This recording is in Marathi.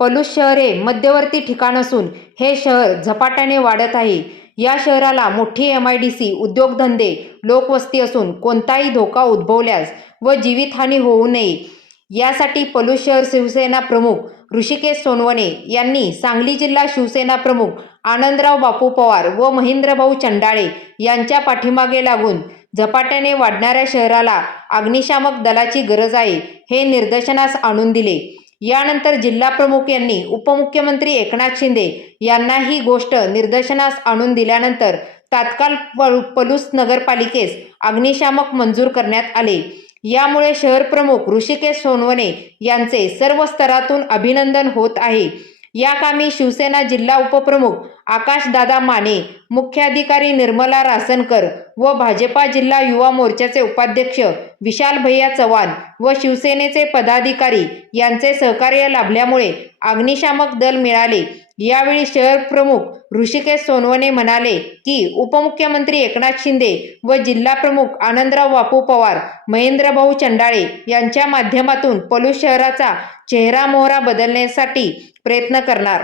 पलूस शहर हे मध्यवर्ती ठिकाण असून हे शहर झपाट्याने वाढत आहे. या शहराला मोठी एम आय डी सी उद्योगधंदे लोकवस्ती असून कोणताही धोका उद्भवल्यास व जीवितहानी होऊ नये. यासाठी पलूस शहर शिवसेना प्रमुख ऋषिकेश सोनवणे यांनी सांगली जिल्हा शिवसेना प्रमुख आनंदराव बापू पवार व महेंद्रभाऊ चंडाळे यांच्या पाठीमागे लागून झपाट्याने वाढणाऱ्या शहराला अग्निशामक दलाची गरज आहे हे निदर्शनास आणून दिले. यानंतर जिल्हाप्रमुख यांनी उपमुख्यमंत्री एकनाथ शिंदे यांना ही गोष्ट निदर्शनास आणून दिल्यानंतर तात्काळ पलूस नगरपालिकेस अग्निशामक मंजूर करण्यात आले. यामुळे शहर प्रमुख ऋषिकेश सोनवणे यांचे सर्व स्तरातून अभिनंदन होत आहे. या कामी शिवसेना जिल्हा उपप्रमुख आकाशदादा माने मुख्याधिकारी निर्मला रासनकर व भाजपा जिल्हा युवा मोर्चाचे उपाध्यक्ष विशाल भैया चव्हाण व शिवसेनेचे पदाधिकारी यांचे सहकार्य लाभल्यामुळे अग्निशामक दल मिळाले. यावेळी शहर प्रमुख ऋषिकेश सोनवणे म्हणाले की उपमुख्यमंत्री एकनाथ शिंदे व जिल्हाप्रमुख आनंदराव बापू पवार महेंद्रभाऊ चंडाळे यांच्या माध्यमातून पलूस शहराचा चेहरा मोहरा बदलण्यासाठी प्रयत्न करणार.